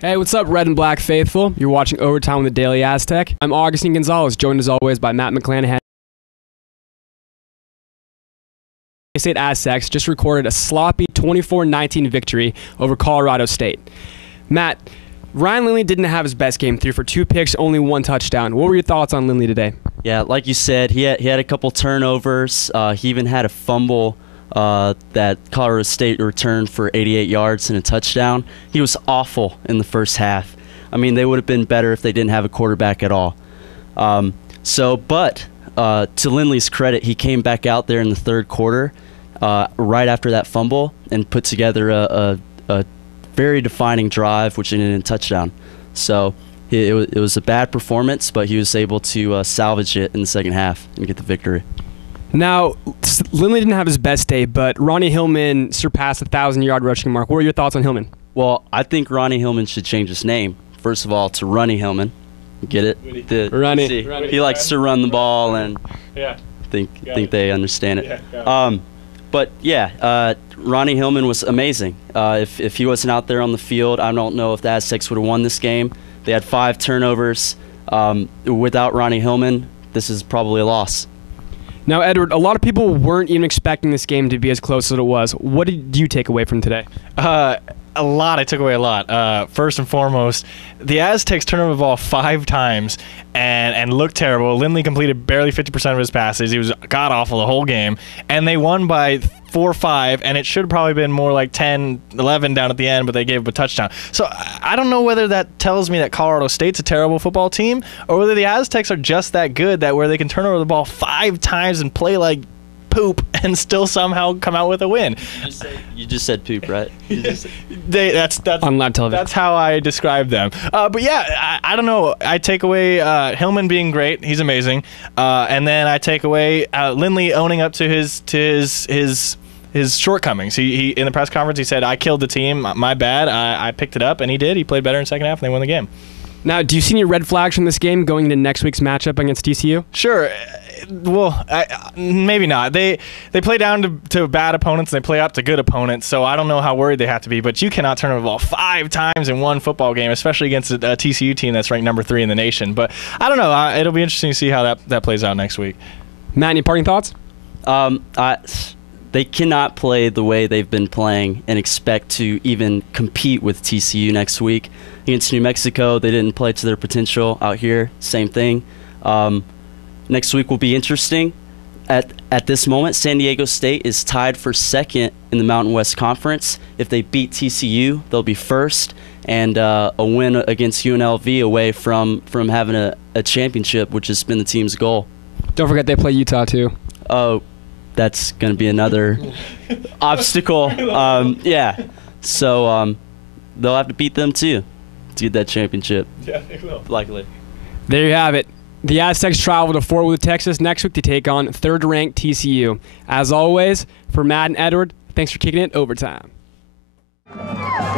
Hey, what's up, Red and Black Faithful? You're watching Overtime with the Daily Aztec. I'm Augustine Gonzalez, joined as always by Matt McClanahan. State Aztecs just recorded a sloppy 24-19 victory over Colorado State. Matt, Ryan Lindley didn't have his best game, threw for 2 picks, only 1 touchdown. What were your thoughts on Lindley today? Yeah, like you said, he had a couple turnovers. He even had a fumble that Colorado State returned for 88 yards and a touchdown. He was awful in the first half. I mean, they would have been better if they didn't have a quarterback at all. But to Lindley's credit, he came back out there in the third quarter right after that fumble and put together a very defining drive, which ended in a touchdown. So it was a bad performance, but he was able to salvage it in the second half and get the victory. Now, Lindley didn't have his best day, but Ronnie Hillman surpassed the 1,000-yard rushing mark. What are your thoughts on Hillman? Well, I think Ronnie Hillman should change his name. First of all, to Runny Hillman. Get it? Runny. He likes to run the ball, and think they understand it. But yeah, Ronnie Hillman was amazing. If he wasn't out there on the field, I don't know if the Aztecs would have won this game. They had 5 turnovers. Without Ronnie Hillman, this is probably a loss. Now, Edward, a lot of people weren't even expecting this game to be as close as it was. What did you take away from today? A lot. I took away a lot. First and foremost, the Aztecs turned over the ball 5 times and looked terrible. Lindley completed barely 50% of his passes. He was god-awful the whole game. And they won by 4-5, and it should have probably been more like 10-11 down at the end, but they gave up a touchdown. So I don't know whether that tells me that Colorado State's a terrible football team or whether the Aztecs are just that good that where they can turn over the ball 5 times and play like poop and still somehow come out with a win. You just said poop, right? That's on live television. That's how I describe them. But yeah, I don't know. I take away Hillman being great. He's amazing. And then I take away Lindley owning up to his shortcomings. He in the press conference he said, "I killed the team. My bad. I picked it up," and he did. He played better in the second half, and they won the game. Now, do you see any red flags from this game going into next week's matchup against TCU? Sure. Well, maybe not. They play down to bad opponents and they play up to good opponents, so I don't know how worried they have to be. But you cannot turn over the ball 5 times in one football game, especially against a TCU team that's ranked number 3 in the nation. But I don't know. It'll be interesting to see how that plays out next week. Matt, any parting thoughts? They cannot play the way they've been playing and expect to even compete with TCU next week. Against New Mexico, they didn't play to their potential. Out here, same thing. Next week will be interesting. At this moment, San Diego State is tied for 2nd in the Mountain West Conference. If they beat TCU, they'll be 1st, and a win against UNLV away from having a championship, which has been the team's goal. Don't forget they play Utah too. Oh, that's going to be another obstacle. Yeah, so they'll have to beat them too to get that championship. Yeah, they will. Likely. There you have it. The Aztecs travel to Fort Worth, Texas next week to take on 3rd-ranked TCU. As always, for Matt and Edward, thanks for kicking it overtime. Yeah!